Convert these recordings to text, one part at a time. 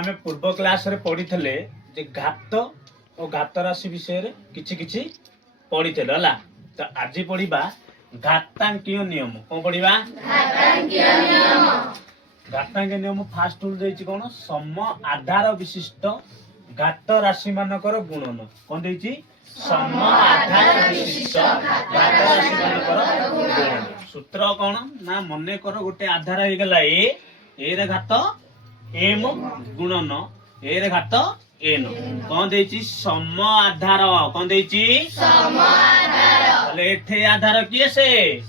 आमे पूर्व क्लास रे पढ़िथले जे घात और घात राशि विषय रे किछि किछि पढ़िथले हला। तो आज पढ़िबा घातांकीय नियम। कोन पढ़िबा? घातांकीय नियम। घातांकीय नियम फास्ट रूल देछि कोन? सम आधार विशिष्ट घात राशि मानकर गुणन। कोन देछि? सम आधार विशिष्ट घात राशि मानकर गुणन। सूत्र कोन ना मने कर गोटे आधार हे गेला ए रे घात एम गुणन ए रे घात एन। कोन देछि? सम आधार। कोन देछि? सम आधार। ताले एठे आधार किए से ए,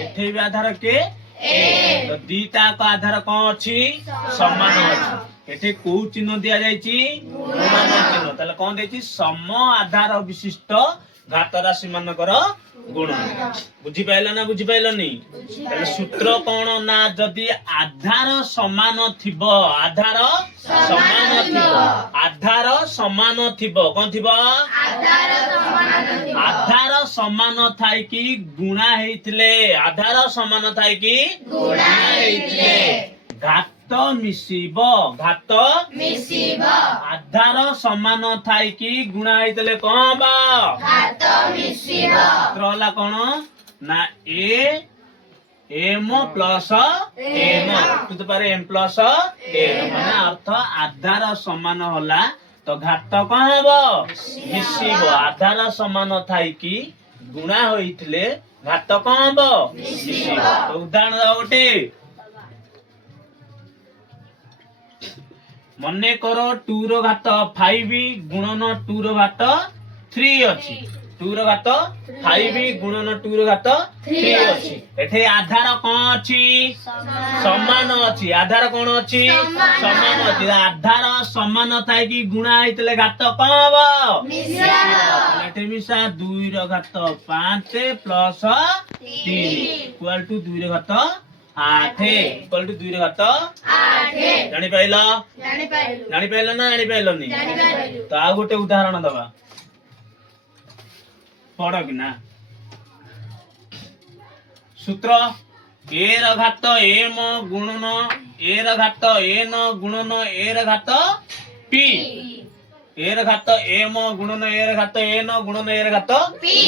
एठे भी आधार के ए। तो दीटा का आधार कोन अछि? समान अछि। एठे को चिन्ह दिया जायछि? गुणन चिन्ह। ताले कोन देछि? सम आधार विशिष्ट घात राशि मानकर गुणन। बुझी पाइला ना बुझी पाइलनी? ताले सूत्र कोन ना जदी आधार समान थिबो, आधार समान थिबो, आधार समान थिबो, कोन थिबो? आधार समान थिबो। आधार समान थाई कि गुणा हेइतले, आधार समान थाई कि गुणा हेइतले घात मिसिबो, घात मिसिबो। आधार समान थाई कि गुणा हेइतले कोन बा? घात मिसिबो। सूत्र कोन ना a m plus n to the power m plus n माने अर्थ आधार समान होला तो घात कोन हबो? मिसिबो। आधार समान थाई कि गुणा होइतले घात कोन हबो? मिसिबो। तो उदाहरण द गोटे मने करो 2 रो घात 5 गुणन 2 रो घात 3 अछि। 2 रो घात 5 गुणन 2 रो घात 3 अछि। एठे आधार कोन अछि? समान अछि। आधार कोन अछि? समान अछि। आधार समान थाई कि गुणा हेतले घात कोन हबो? मिसिबो। एठे मिसा 2 रो घात 5 प्लस 3 इक्वल टू 2 रो घात 8 इक्वल टू 2 रो घात 8। जानि पाइलो? जानि पाइलो। जानि पाइलो ना जानि पाइलोनी? जानि पाइलो। तो आ गोटे उदाहरण दबा पढ़ कि ना। सूत्र ए र घात एम गुणन ए र घात एन गुणन ए र घात पी। ए र घात एम गुणन ए र घात एन गुणन ए र घात पी।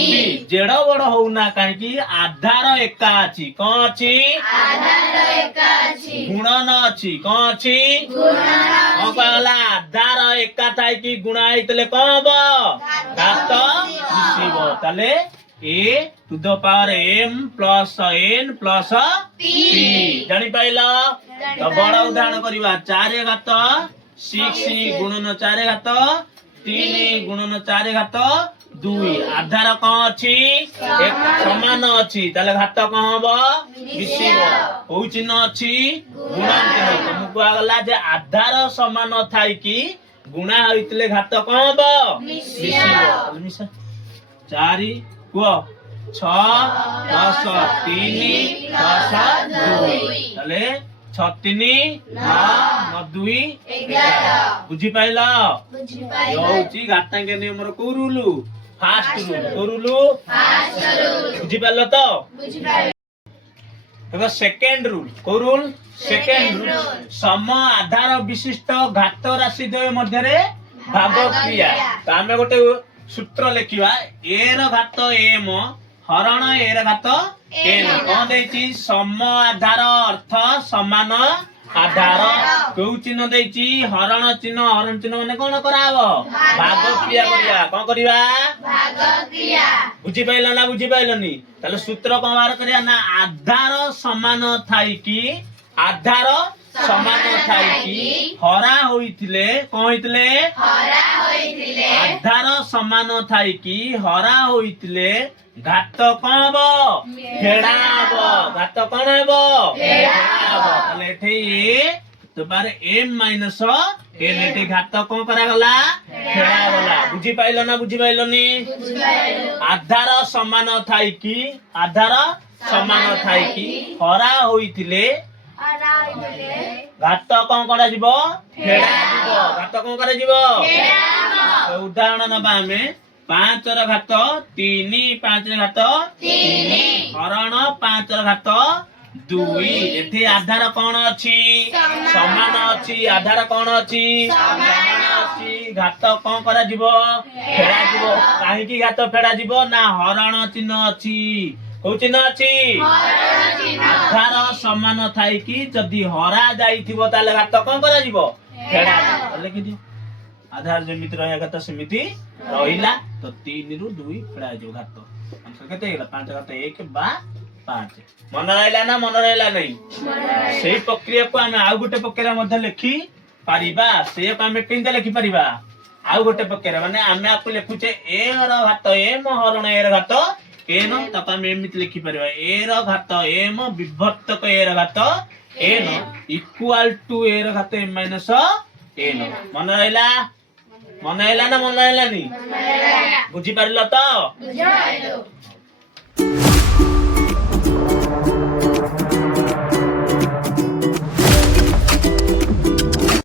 जेड बड़ होउ ना काहे कि आधार एका अछि। कोन अछि? आधार एका अछि। गुणन अछि। कोन अछि? गुणन। ओ कहला आधार एका थाई कि गुणा हेतले कोन हबो? घात मिसिबो। ताले a to the power m plus n plus p. जानि पाइलो? तो बड़ उदाहरण करिवा 4 घात 6 गुणन 4 घात 3 गुणन 4 घात 2। आधार कोन अछि? एक समान अछि। ताले घात कोन हबो? मिसिबो। को चिन्ह अछि? गुणन चिन्ह। तुमको आगला जे आधार समान थाई कि गुणा होइतले घात कोन हबो? मिसिबो। ताले मिसा 4 को 6 10 3 10 2 ताले 6 3 9 2 11। बुझी पाइलो? बुझी पाइलो। यो होची घातांकीय नियम रो को रूल? Fast rule. को रूल? Fast rule. बुझी पाइलो तो? बुझी पाइलो। देखो सेकंड रूल। को रूल? सेकंड रूल सम आधार विशिष्ट घात राशि द्वय मध्य रे भाग क्रिया। तो आमे गोटे सूत्र लेखिवा ए र घात एम हरण ए र घात एन। कोन देछि? सम आधार अर्थ समान आधार। को चिन्ह देछि? हरण चिन्ह। हरण चिन्ह माने कोन कराबो? भाग क्रिया करिया। कोन करिवा? भाग क्रिया। बुझी पाइलो ना बुझी पाइलोनी? ताले सूत्र कोन बार करिया ना आधार समान थाई कि आधार समान थाई कि हरा होइथिले कोन होइथिले? हरा होइथिले। आधार समान थाई कि हरा होइथिले घात कोन हबो? फेडा हबो। घात कोन हबो? फेडा हबो। ताले एठे ए तो बार m माइनस n एठे घात कोन करा गला? फेडा गला। बुझी पाइलो ना बुझी पाइलोनी? बुझी पाइलो। आधार समान थाई कि आधार समान थाई कि हरा होइथिले घात कोन करा जिवो? फेडा जिवो। घात कोन करा जिवो? फेडा हबो। उदाहरण नबा हमें 5 र घात 3 5 र घात 3 हरण 5 र घात ଦୁଇ ଏଠି ଆଧାର କଣ ଅଛି ସମାନ ଅଛି ଆଧାର କଣ ଅଛି ସମାନ ଅଛି ଘାତ କଣ କରାଯିବ ଫେରାଯିବ କାହିଁକି ଘାତ ଫେରାଯିବ ନା ହରଣ ଚିହ୍ନ ଅଛି କୋଉ ଚିହ୍ନ ଅଛି ଆଧାର ସମାନ ଥାଇକି ଯଦି ହରା ଯାଇଥିବ ତାହେଲେ ଘାତ କଣ କରାଯିବ ଫେରାଯିବ ଲେଖିଦିଅ ଆଧାର ଯେମିତି ରହିବା କଥା ସେମିତି ରହିଲା ତ 3 ରୁ 2 ଫେରାଯିବ ଘାତ କେତେ ହେଇଗଲା 5 ଘାତ 1 ବା 5 ମନେ ରହିଲା ନା ମନେ ରହିଲା ନାହିଁ ସେଇ ପ୍ରକ୍ରିୟାକୁ ଆମେ ଆଉ ଗୋଟେ ପ୍ରକ୍ରିୟା ମଧ୍ୟ ଲେଖି ପାରିବା ସେଇକୁ ଆମେ କେମିତି ଲେଖି ପାରିବା ଆଉ ଗୋଟେ ପ୍ରକ୍ରିୟା ମାନେ ଆମେ ଆକୁ ଲେଖୁଛେ ଏ ର ଘାତ m ହରଣ ଏ ର ଘାତ n ତାକୁ ଆମେ ଏମିତି ଲେଖି ପାରିବା ଏ ର ଘାତ m ବିଭକ୍ତକ ଏ ର ଘାତ n ଇକ୍ୱାଲ ଟୁ ଏ ର ଘାତ m ମାଇନସ n ମନେ ରହିଲା ନା ମନେ ରହିଲାନି ବୁଝି ପାରିଲ ତ